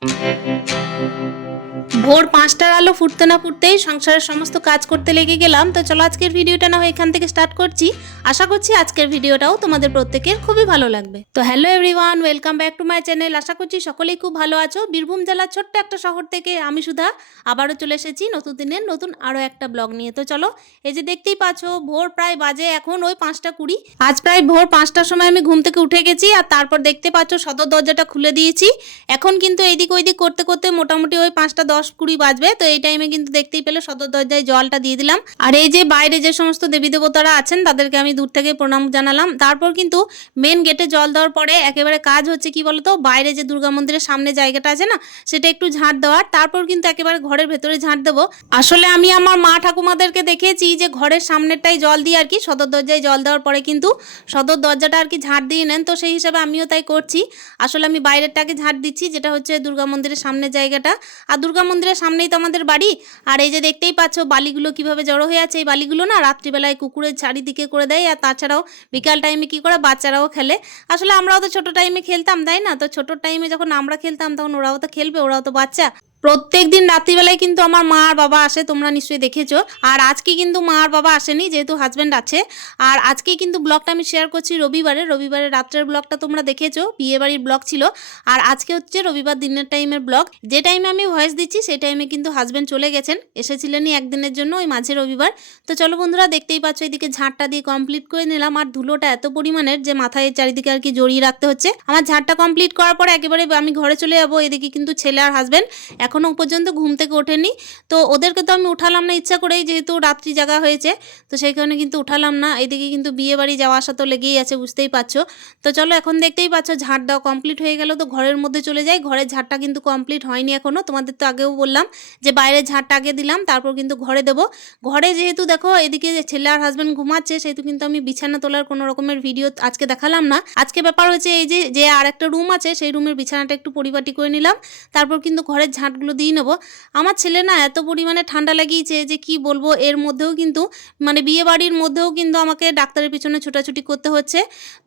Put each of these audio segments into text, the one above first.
Música ভোর পাঁচটার আলো ফুটতে না ফুটতেই সংসারের সমস্ত কাজ করতে লেগে গেলাম। তো চলো আজকের ভিডিওটা না হয় এখান থেকে স্টার্ট করছি। আশা করছি আজকের ভিডিওটাও তোমাদের প্রত্যেকের খুবই ভালো লাগবে। তো hello everyone welcome back to my channel আশা করছি সকলেই খুব ভালো আছো। বীরভূম জেলার ছোট্ট একটা শহর থেকে আমি সুধা। আবারও চলে এসেছি নতুন দিনের নতুন আরও একটা ব্লগ নিয়ে। তো চলো, এই যে দেখতেই পাচ্ছ, ভোর প্রায় বাজে এখন ওই পাঁচটা কুড়ি। আজ প্রায় ভোর পাঁচটার সময় আমি ঘুম থেকে উঠে গেছি আর তারপর দেখতে পাচ্ছ সদর দরজাটা খুলে দিয়েছি। এখন কিন্তু এইদিক ওইদিক করতে করতে মোটামুটি ওই পাঁচটা দশ কুড়ি বাজবে, তো এই টাইমে কিন্তু দেখতেই পেলে সদর দরজায় জলটা দিয়ে দিলাম। আর এই যে বাইরে যে সমস্ত দেবী দেবতারা আছেন, তাদেরকে আমি দূর থেকে প্রণাম জানালাম। তারপর কিন্তু মেন গেটে জল দেওয়ার পরে একেবারে কাজ হচ্ছে কি বলতো, বাইরে যে দুর্গা মন্দিরের সামনে জায়গাটা আছে না, সেটা একটু ঝাঁট দেওয়ার, তারপর কিন্তু একেবারে ঘরের ভেতরে ঝাঁট দেবো। আসলে আমি আমার মা ঠাকুমাদেরকে দেখেছি যে ঘরের সামনেরটাই জল দিই আর কি, সদর দরজায় জল দেওয়ার পরে কিন্তু সদর দরজাটা আর কি ঝাঁট দিয়ে নেন, তো সেই হিসাবে আমিও তাই করছি। আসলে আমি বাইরেরটাকে ঝাঁট দিচ্ছি, যেটা হচ্ছে দুর্গা মন্দিরের সামনের জায়গাটা। আর দুর্গা মন্দিরের সামনেই তো আমাদের বাড়ি। আর এই যে দেখতেই পাচ্ছ, বালিগুলো কীভাবে জড়ো হয়ে আছে। এই বালিগুলো না রাত্রিবেলায় কুকুরের চারিদিকে করে দেয়। আর তাছাড়াও বিকাল টাইমে কি করে? বাচ্চারাও খেলে। আসলে আমরাও তো ছোটো টাইমে খেলতাম, তাই না? তো ছোটো টাইমে যখন আমরা খেলতাম, তখন ওরাও তো খেলবে, ওরাও তো বাচ্চা। প্রত্যেক দিন রাত্রিবেলায় কিন্তু আমার মা আর বাবা আসে, তোমরা নিশ্চয়ই দেখেছ। আর আজকে কিন্তু মা আর বাবা আসেনি, যেহেতু হাজব্যান্ড আছে। আর আজকে কিন্তু ব্লগটা আমি শেয়ার করছি রবিবারে। রবিবারে রাত্রের ব্লগটা তোমরা দেখেছ বিয়ে বাড়ির ব্লগ ছিল। আর আজকে হচ্ছে রবিবার দিনের টাইমের ব্লগ। যে টাইমে আমি ভয়েস দিচ্ছি সেই টাইমে কিন্তু হাজব্যান্ড চলে গেছেন। এসেছিলেনই একদিনের জন্য ওই মাঝে রবিবার। তো চলো বন্ধুরা, দেখতেই পাচ্ছ এদিকে ঝাঁটটা দিয়ে কমপ্লিট করে নিলাম। আর ধুলোটা এত পরিমাণের যে মাথায় চারিদিকে আর কি জড়িয়ে রাখতে হচ্ছে। আমার ঝাঁটটা কমপ্লিট করার পরে একেবারে আমি ঘরে চলে যাব, এদিকে কিন্তু ছেলে আর হাজব্যান্ড এখনও পর্যন্ত ঘুম থেকে ওঠেনি। তো ওদেরকে তো আমি উঠালাম না, ইচ্ছা করেই যেহেতু রাত্রি জাগা হয়েছে, তো সেই কারণে কিন্তু উঠালাম না। এদিকে কিন্তু বিয়ে বাড়ি যাওয়া আসা তো লেগেই আছে, বুঝতেই পারছ। তো চলো এখন দেখতেই পাচ্ছ, ঝাড় দেওয়া কমপ্লিট হয়ে গেল। তো ঘরের মধ্যে চলে যাই। ঘরের ঝাড়টা কিন্তু কমপ্লিট হয়নি এখনও তোমাদের তো আগেও বললাম যে বাইরের ঝাড়টা আগে দিলাম, তারপর কিন্তু ঘরে দেবো। ঘরে যেহেতু দেখো, এদিকে ছেলে আর হাজব্যান্ড ঘুমাচ্ছে, সেহেতু কিন্তু আমি বিছানা তোলার কোনো রকমের ভিডিও আজকে দেখালাম না। আজকে ব্যাপার হচ্ছে এই যে যে আর একটা রুম আছে, সেই রুমের বিছানাটা একটু পরিপাটি করে নিলাম। তারপর কিন্তু ঘরের ঝাঁটগুলো দিয়ে নেব। আমার ছেলে না এত পরিমাণে ঠান্ডা লাগিয়েছে যে কি বলব, এর মধ্যেও কিন্তু মানে বিয়ে বাড়ির মধ্যেও কিন্তু আমাকে ডাক্তারের পিছনে ছোটাছুটি করতে হচ্ছে।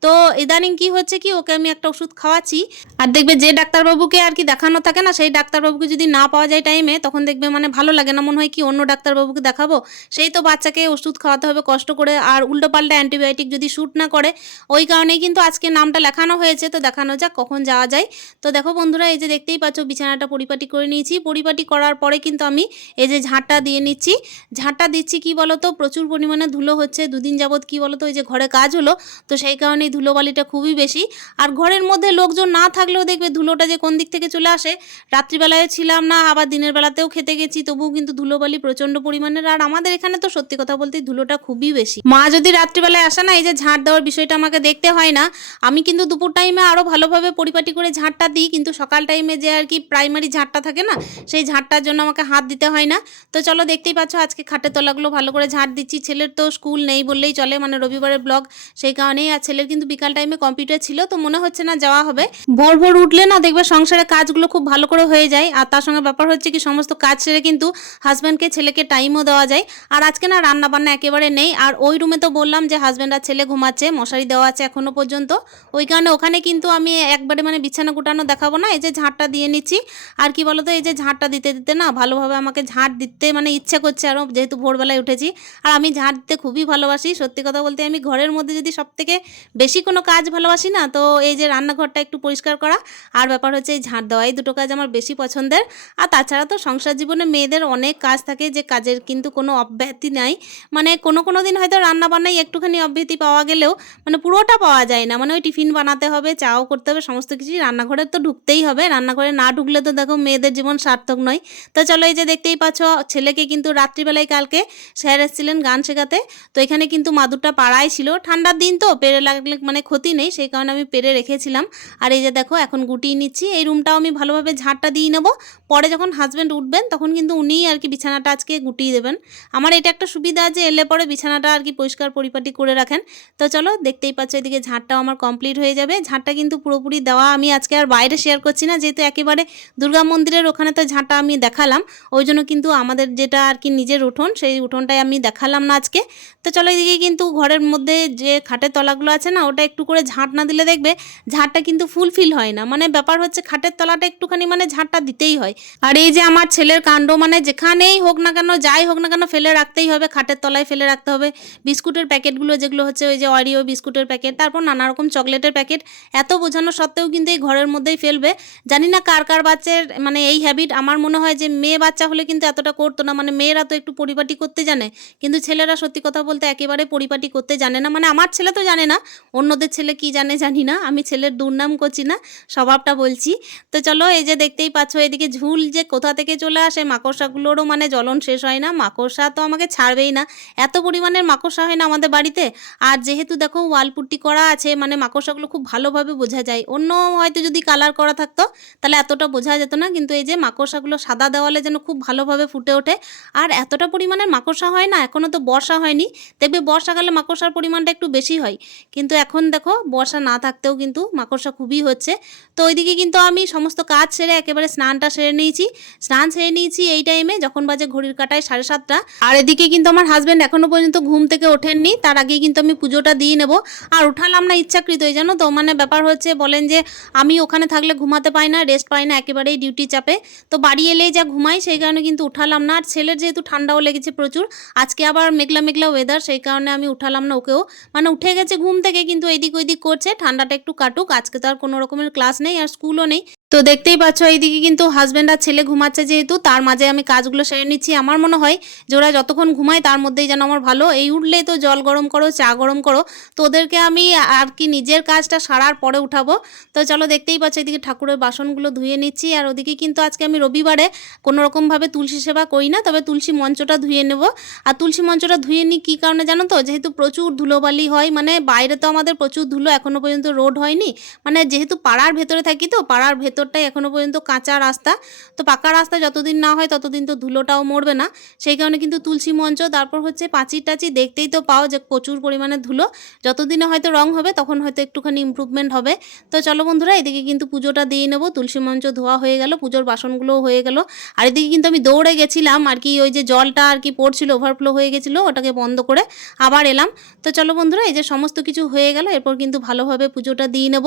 তো ইদানিং কি হচ্ছে কি, ওকে আমি একটা ওষুধ খাওয়াচ্ছি। আর দেখবে যে ডাক্তারবাবুকে আর কি দেখানো থাকে না, সেই ডাক্তারবাবুকে যদি না পাওয়া যায় টাইমে তখন দেখবে মানে ভালো লাগে না, মনে হয় কি অন্য ডাক্তারবাবুকে দেখাবো। সেই তো বাচ্চাকে ওষুধ খাওয়াতে হবে, কষ্ট করে, আর উল্টো পাল্টা অ্যান্টিবায়োটিক যদি শ্যুট না করে, ওই কারণেই কিন্তু আজকে নামটা লেখানো হয়েছে। তো দেখানো যাক কখন যাওয়া যায়। তো দেখো বন্ধুরা, এই যে দেখতেই পাচ্ছ, বিছানাটা পরিপাটি করে নিয়েছি পরিপাটি করার পরে কিন্তু আমি এই যে ঝাঁটটা দিয়ে নিচ্ছি। ঝাঁটটা দিচ্ছি কি বলতো? প্রচুর পরিমাণে ধুলো হচ্ছে, দুদিন যাবৎ কি বলতো? এই যে ঘরে কাজ হলো, তো সেই কারণেই ধুলোবালিটা খুবই বেশি। আর ঘরের মধ্যে লোকজন না থাকলেও দেখবে ধুলোটা যে কোন দিক থেকে চলে আসে। রাত্রিবেলায় ছিলাম না, আবার দিনের বেলাতেও খেতে গেছি, তবুও কিন্তু ধুলোবালি প্রচণ্ড পরিমাণের। আর আমাদের এখানে তো সত্যি কথা বলতে ধুলোটা খুবই বেশি। মা যদি রাত্রিবেলায় আসে না, এই যে ঝাঁট দেওয়ার বিষয়টা আমাকে দেখতে হয় না। আমি কিন্তু দুপুর টাইমে আরও ভালোভাবে পরিপাটি করে ঝাঁটটা দিই, কিন্তু সকাল টাইমে যে আর কি প্রাইমারি ঝাঁটটা থাকে না সেই ঝাঁটটার জন্য আমাকে হাত দিতে হয় না। তো চলো দেখতেই পাচ্ছ আজকে খাটের তলাগুলো ভালো করে ঝাঁট দিচ্ছি। ছেলের তো স্কুল নেই বললেই চলে মানে রবিবারের ব্লগ সেই কারণেই। আর ছেলের কিন্তু বিকাল টাইমে কম্পিউটার ছিল, তো মনে হচ্ছে না যাওয়া হবে। ভোর ভোর উঠলে না দেখবে সংসারের কাজগুলো খুব ভালো করে হয়ে যায়। আর তার সঙ্গে ব্যাপার হচ্ছে কি, সমস্ত কাজ সেরে কিন্তু হাজব্যান্ডকে ছেলেকে টাইমও দেওয়া যায়। আর আজকে না রান্না বান্না একেবারে নেই। আর ওই রুমে তো বললাম যে হাজব্যান্ড আর ছেলে ঘুমাচ্ছে, মশারি দেওয়া আছে এখনও পর্যন্ত। ওই কারণে ওখানে কিন্তু আমি একবারে মানে বিছানা গুটানো দেখাবো না, এই যে ঝাঁটটা দিয়ে নিচ্ছি। আর কি বলতো যে ঝাঁটটা দিতে দিতে না ভালোভাবে আমাকে ঝাঁট দিতে মানে ইচ্ছে করছে আরও যেহেতু ভোরবেলায় উঠেছি। আর আমি ঝাঁট দিতে খুবই ভালোবাসি। সত্যি কথা বলতে আমি ঘরের মধ্যে যদি সব থেকে বেশি কোনো কাজ ভালোবাসি না, তো এই যে রান্নাঘরটা একটু পরিষ্কার করা, আর ব্যাপার হচ্ছে এই ঝাঁট দেওয়া এই দুটো কাজ আমার বেশি পছন্দের। আর তাছাড়া তো সংসার জীবনে মেয়েদের অনেক কাজ থাকে, যে কাজের কিন্তু কোনো অব্যাহতি নাই। মানে কোনো কোনো দিন হয়তো রান্না বান্নায় একটুখানি অব্যাহতি পাওয়া গেলেও মানে পুরোটা পাওয়া যায় না। মানে ওই টিফিন বানাতে হবে, চাও করতে হবে, সমস্ত কিছুই রান্নাঘরে তো ঢুকতেই হবে। রান্নাঘরে না ঢুকলে তো দেখো মেয়েদের জীবন সার্থক নয়। তো চলো এই যে দেখতেই পাচ্ছ, ছেলেকে কিন্তু রাত্রিবেলায় কালকে স্যার এসেছিলেন গান শেখাতে। তো এখানে কিন্তু মাদুরটা পাড়াই ছিল। ঠান্ডার দিন তো, পেরে লাগলে মানে ক্ষতি নেই, সেই কারণে আমি পেরে রেখেছিলাম। আর এই যে দেখো, এখন গুটিয়ে নিচ্ছি। এই রুমটাও আমি ভালোভাবে ঝাঁটটা দিয়ে নেব। পরে যখন হাজব্যান্ড উঠবেন, তখন কিন্তু উনিই আর কি বিছানাটা আজকে গুটিয়ে দেবেন। আমার এটা একটা সুবিধা যে, এলে পরে বিছানাটা আর কি পরিষ্কার পরিপাটি করে রাখেন। তো চলো, দেখতেই পাচ্ছ এদিকে ঝাঁটটাও আমার কমপ্লিট হয়ে যাবে। ঝাঁটটা কিন্তু পুরোপুরি দেওয়া আমি আজকে আর বাইরে শেয়ার করছি না, যেহেতু একেবারে দুর্গা মন্দিরের ওখানে ওখানে তো ঝাঁটা আমি দেখালাম, ওই জন্য কিন্তু আমাদের যেটা আর কি নিজের উঠোন, সেই উঠোনটাই আমি দেখালাম না আজকে। তো চলো এদিকে কিন্তু ঘরের মধ্যে যে খাটের তলাগুলো আছে না, ওটা একটু করে ঝাঁট না দিলে দেখবে ঝাঁটটা কিন্তু ফুলফিল হয় না। মানে ব্যাপার হচ্ছে খাটের তলাটা একটুখানি মানে ঝাঁটটা দিতেই হয়। আর এই যে আমার ছেলের কাণ্ড মানে যেখানেই হোক না কেন, যাই হোক না কেন, ফেলে রাখতেই হবে, খাটের তলায় ফেলে রাখতে হবে। বিস্কুটের প্যাকেটগুলো যেগুলো হচ্ছে ওই যে অরিও বিস্কুটের প্যাকেট, তারপর নানা রকম চকলেটের প্যাকেট, এত বোঝানো সত্ত্বেও কিন্তু এই ঘরের মধ্যেই ফেলবে। জানি না কার কার বাচ্চার মানে এই হ্যাবিট আমার মনে হয় যে মেয়ে বাচ্চা হলে কিন্তু এতটা করতো না। মানে মেয়েরা তো একটু পরিপাটি করতে জানে, কিন্তু ছেলেরা সত্যি কথা বলতে একেবারে পরিপাটি করতে জানে না। মানে আমার ছেলে তো জানে না, অন্যদের ছেলে কি জানে জানি না, আমি ছেলের দুর্নাম করছি না, স্বভাবটা বলছি। তো চলো, এই যে দেখতেই পাচ্ছ, এদিকে ঝুল যে কোথা থেকে চলে আসে, মাকড়সাগুলোরও মানে জ্বলন শেষ হয় না, মাকড়সা তো আমাকে ছাড়বেই না। এত পরিমাণের মাকড়সা হয় না আমাদের বাড়িতে। আর যেহেতু দেখো, ওয়াল পুট্টি করা আছে মানে মাকড়সাগুলো খুব ভালোভাবে বোঝা যায়। অন্য হয়তো যদি কালার করা থাকতো, তাহলে এতটা বোঝা যেত না, কিন্তু এই যে মাকড়সাগুলো সাদা দেওয়ালে যেন খুব ভালোভাবে ফুটে ওঠে। আর এতটা পরিমাণের মাকড়সা হয় না এখনও তো বর্ষা হয়নি। দেখবে বর্ষাকালে মাকড়সার পরিমাণটা একটু বেশি হয়। কিন্তু এখন দেখো, বর্ষা না থাকতেও কিন্তু মাকড়সা খুবই হচ্ছে। তো ওইদিকে কিন্তু আমি সমস্ত কাজ সেরে একেবারে স্নানটা সেরে নিয়েছি। স্নান সেরে নিয়েছি এই টাইমে, যখন বাজে ঘড়ির কাটায় সাড়ে সাতটা। আর এদিকে কিন্তু আমার হাজব্যান্ড এখনও পর্যন্ত ঘুম থেকে ওঠেননি, তার আগেই কিন্তু আমি পুজোটা দিয়ে নেব। আর উঠালাম না ইচ্ছাকৃতই জানো তো? মানে ব্যাপার হচ্ছে, বলেন যে, আমি ওখানে থাকলে ঘুমাতে পাই না রেস্ট পাই না, একেবারেই ডিউটি চাপে। তো বাড়ি এলেই যা ঘুমাই, সেই কারণে কিন্তু উঠালাম না। আর ছেলের যেহেতু ঠান্ডাও লেগেছে প্রচুর, আজকে আবার মেঘলা মেঘলা ওয়েদার সেই কারণে আমি উঠালাম না ওকেও। মানে উঠে গেছে ঘুম থেকে, কিন্তু এদিক ওইদিক করছে, ঠান্ডাটা একটু কাটুক, আজকে তো আর কোনো রকমের ক্লাস নেই, আর স্কুলও নেই। তো দেখতেই পাচ্ছ, এইদিকে কিন্তু হাজব্যান্ড আর ছেলে ঘুমাচ্ছে যেহেতু, তার মাঝে আমি কাজগুলো সেরে নিচ্ছি। আমার মনে হয় যে ওরা যতক্ষণ ঘুমায় তার মধ্যেই যেন আমার ভালো। এই উঠলেই তো জল গরম করো, চা গরম করো। তো ওদেরকে আমি আর কি নিজের কাজটা সারার পরে উঠাবো। তো চলো দেখতেই পাচ্ছ এদিকে ঠাকুরের বাসনগুলো ধুয়ে নিচ্ছি। আর ওদিকে কিন্তু আজকে আমি রবিবারে কোনো রকমভাবে তুলসী সেবা করি না, তবে তুলসী মঞ্চটা ধুয়ে নেব। আর তুলসী মঞ্চটা ধুয়ে নিই কী কারণে জানো তো? যেহেতু প্রচুর ধুলোবালি হয় মানে বাইরে তো আমাদের প্রচুর ধুলো এখনও পর্যন্ত রোড হয়নি। মানে যেহেতু পাড়ার ভেতরে থাকি তো, পাড়ার ভেতরটাই এখনও পর্যন্ত কাঁচা রাস্তা। তো পাকা রাস্তা যতদিন না হয় ততদিন তো ধুলোটাও মরবে না। সেই কারণে কিন্তু তুলসী মঞ্চ, তারপর হচ্ছে পাঁচির টাচি দেখতেই তো পাও যে প্রচুর পরিমাণে ধুলো। যতদিনে হয়তো রং হবে তখন হয়তো একটুখানি ইম্প্রুভমেন্ট হবে। তো চলো বন্ধুরা, এদিকে কিন্তু পুজোটা দিয়ে নেব। তুলসী মঞ্চ ধোয়া হয়ে গেল, পুজোর বাসনগুলোও হয়ে গেল। আর এদিকে কিন্তু আমি দৌড়ে গেছিলাম, আর কি ওই যে জলটা আর কি পড়ছিল ওভারফ্লো হয়ে গেছিল, ওটাকে বন্ধ করে আবার এলাম। তো চলো বন্ধুরা, এই যে সমস্ত কিছু হয়ে গেল, এরপর কিন্তু ভালোভাবে পুজোটা দিয়ে নেব।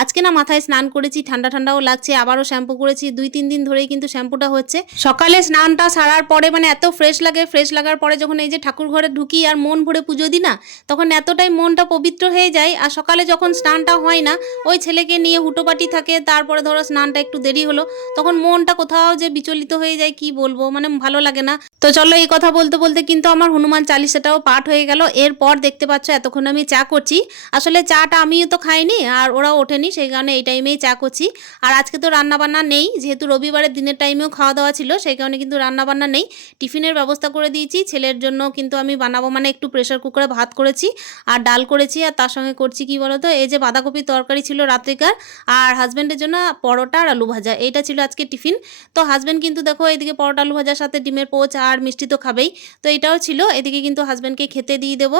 আজকে না মাথায় স্নান করেছি ঠান্ডা ঠান্ডাও লাগছে, আবারও শ্যাম্পু করেছি, দুই, তিন দিন ধরেই কিন্তু শ্যাম্পুটা হচ্ছে। সকালে স্নানটা সারার পরে মানে এত ফ্রেশ লাগে ফ্রেশ লাগার পরে যখন এই যে ঠাকুর ঘরে ঢুকি আর মন ভরে পুজো দিই না, তখন এতটাই মনটা পবিত্র হয়ে যায় আর সকালে যখন স্নানটা হয় না, ওই ছেলেকে নিয়ে হুটোপাটি থাকে, তারপরে ধরো স্নানটা একটু দেরি হলো, তখন মনটা কোথাও যে বিচলিত হয়ে যায়, কি বলব মানে ভালো লাগে না। তো চলো এই কথা বলতে বলতে কিন্তু আমার হনুমান চালিশাটাও পাঠ হয়ে গেল। এরপর দেখতে পাচ্ছ এতক্ষণ আমি চা করছি। আসলে চাটা আমিও তো খাইনি আর ওরাও ওঠেনি, সেই কারণে এই টাইমেই চা করছি। আর আজকে তো রান্নাবান্না নেই, যেহেতু রবিবারের দিনের টাইমেও খাওয়া দাওয়া ছিল, সেই কারণে কিন্তু রান্নাবান্না নেই। টিফিনের ব্যবস্থা করে দিয়েছি, ছেলের জন্য কিন্তু আমি বানাবো মানে একটু প্রেশার কুকারে ভাত করেছি, আর ডাল করেছি, আর তার সঙ্গে করছি কি বলতো, এই যে বাঁধাকপির তরকারি ছিল রাত্রিকার, আর হাজব্যান্ডের জন্য পরোটা আর আলু ভাজা, এইটা ছিল আজকে টিফিন। তো হাজব্যান্ড কিন্তু দেখো এদিকে পরোটা, আলু ভাজার সাথে ডিমের পোচ আর মিষ্টি তো খাবেই। তো এটাও ছিল, এদিকে কিন্তু হাজব্যান্ডকে খেতে দিয়ে দেবো।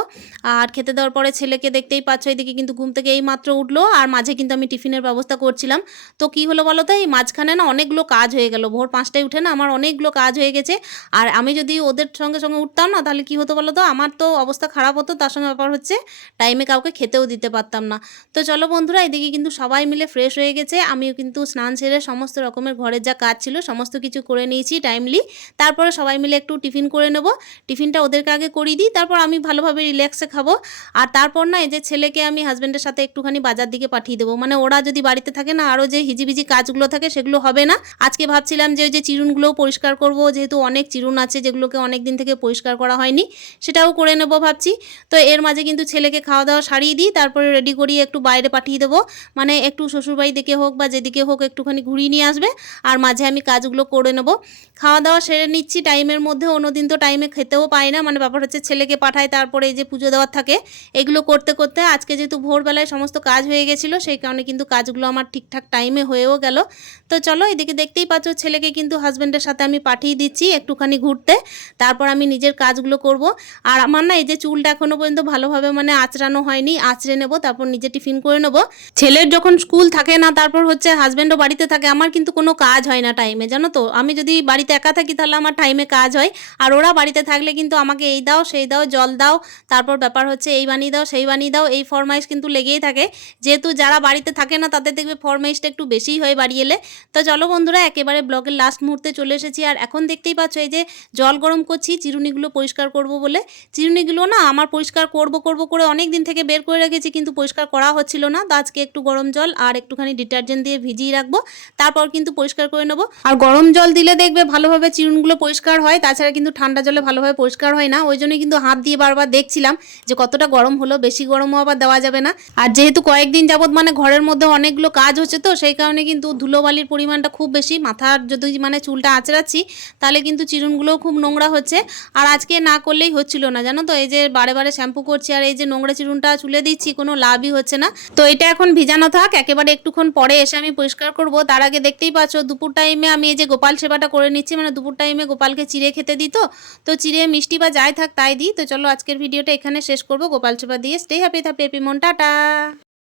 আর খেতে দেওয়ার পরে ছেলেকে দেখতেই পাচ্ছ, এদিকে কিন্তু ঘুম থেকে এই মাত্র উঠল, আর মাঝে কিন্তু আমি টিফিনের ব্যবস্থা করছিলাম। তো কি হলো বলো তো, এই মাঝখানে না অনেকগুলো কাজ হয়ে গেল। ভোর পাঁচটায় উঠে না আমার অনেকগুলো কাজ হয়ে গেছে। আর আমি যদি ওদের সঙ্গে সঙ্গে উঠতাম না, তাহলে কি হতো বলো তো, আমার তো অবস্থা খারাপ হতো, তার সঙ্গে ব্যাপার হচ্ছে টাইমে কাউকে খেতেও দিতে পারতাম না। তো চলো বন্ধুরা, এদিকে কিন্তু সবাই মিলে ফ্রেশ হয়ে গেছে। আমিও কিন্তু স্নান সেরে সমস্ত রকমের ঘরের যা কাজ ছিল, সমস্ত কিছু করে নিয়েছি টাইমলি তারপরে সবাই মিলে একটু টিফিন করে নেব। টিফিনটা ওদেরকে আগে করিয়ে দিই, তারপর আমি ভালোভাবে রিল্যাক্সে খাব। আর তারপর না এই যে ছেলেকে আমি হাজব্যান্ডের সাথে একটুখানি বাজার দিকে পাঠিয়ে দেবো। মানে ওরা যদি বাড়িতে থাকে না, আরও যে হিজিবিজি কাজগুলো থাকে সেগুলো হবে না। আজকে ভাবছিলাম যে ওই যে চিরুনগুলোও পরিষ্কার করব, যেহেতু অনেক চিরুন আছে যেগুলোকে অনেক দিন থেকে পরিষ্কার করা হয়নি, সেটাও করে নেব ভাবছি। তো এর মাঝে কিন্তু ছেলেকে খাওয়া দাওয়া সারিয়ে দিই, তারপরে রেডি করিয়ে একটু বাইরে পাঠিয়ে দেবো। মানে একটু শ্বশুরবাড়ি দিকে হোক বা যেদিকে হোক একটুখানি ঘুরিয়ে নিয়ে আসবে, আর মাঝে আমি কাজগুলো করে নেব। খাওয়া দাওয়া সেরে নিচ্ছি, টাইমের মধ্যে, অন্যদিন তো টাইমে খেতেও পাই না। মানে ব্যাপার হচ্ছে ছেলেকে পাঠায় তারপরে এই যে পুজো দেওয়ার থাকে, এগুলো করতে করতে আজকে যেহেতু ভোরবেলায় সমস্ত কাজ হয়ে গেছিল, সেই কারণে কিন্তু কাজগুলো আমার ঠিকঠাক টাইমে হয়েও গেল। তো চলো এদিকে দেখতেই পাচ্ছ ছেলেকে কিন্তু হাজব্যান্ডের সাথে আমি পাঠিয়ে দিচ্ছি একটুখানি ঘুরতে। তারপর আমি নিজের কাজগুলো করব। আর আমার না এই যে চুলটা এখনও পর্যন্ত ভালোভাবে মানে আঁচড়ানো হয়নি, আঁচড়ে নেব, তারপর নিজে টিফিন করে নেব। ছেলের যখন স্কুল থাকে না, তারপর হচ্ছে হাজব্যান্ডও বাড়িতে থাকে, আমার কিন্তু কোনো কাজ হয় না টাইমে জানো তো? আমি যদি বাড়িতে একা থাকি তাহলে আমার টাইমে কাজ হয়। আর ওরা বাড়িতে থাকলে কিন্তু আমাকে এই দাও, সেই দাও, জল দাও, তারপর ব্যাপার হচ্ছে এই বানিয়ে দাও, সেই বানিয়ে দাও, এই ফরমাইশ কিন্তু লেগেই থাকে। যেহেতু যারা বাড়িতে থাকে না, তাদের দেখবে ফরমাইশটা একটু বেশিই হয় বাড়ি এলে। তো চলো বন্ধুরা, একেবারে ব্লগের লাস্ট মুহূর্তে চলে এসেছি। আর এখন দেখতেই পাচ্ছ এই যে জল গরম করছি, চিরুনিগুলো পরিষ্কার করব বলে। চিরুনিগুলো না আমার পরিষ্কার করব করব করে অনেক দিন থেকে বের করে রেখেছি, কিন্তু পরিষ্কার করা হচ্ছিল না। তো আজকে একটু গরম জল আর একটুখানি ডিটারজেন্ট দিয়ে ভিজিয়ে রাখব। তারপর কিন্তু পরিষ্কার করে নেব। আর গরম জল দিলে দেখবে ভালোভাবে চিরুনগুলো পরিষ্কার হয়, তাছাড়া কিন্তু ঠান্ডা জলে ভালোভাবে পরিষ্কার হয় না। ওই জন্যই কিন্তু হাত দিয়ে বারবার দেখছিলাম যে কতটা গরম হলো, বেশি গরমও আবার দেওয়া যাবে না। আর যেহেতু কয়েকদিন যাবৎ মানে ঘরের মধ্যে অনেকগুলো কাজ হচ্ছে তো, সেই কারণে কিন্তু ধুলোবালির পরিমাণটা খুব বেশি, মাথার যদি মানে চুলটা আঁচড়াচ্ছি, তাহলে কিন্তু চিরুনগুলোও খুব নোংরা হচ্ছে। আর আজকে না করলেই হচ্ছিল না, জানো তো? এই যে বারে বারে শ্যাম্পু করছি আর এই যে নোংরা চিরুনটা চুলে দিচ্ছি, কোনো লাভই হচ্ছে না। তো এটা এখন ভিজানো থাক, একেবারে একটুক্ষণ পরে এসে আমি পরিষ্কার করব। তার আগে দেখতেই পাচ্ছ, দুপুর টাইমে আমি এই যে গোপাল সেবাটা করে নিচ্ছি মানে দুপুর টাইমে গোপালকে চিড়ে খেতে দিই তো? চিড়ে মিষ্টি বা যাই থাক তাই দিই। তো চলো আজকের ভিডিওটা এখানে শেষ করব। গোপাল সেবা দিয়ে স্টে হ্যাপি হ্যাপি হ্যাপি মন, টাটা!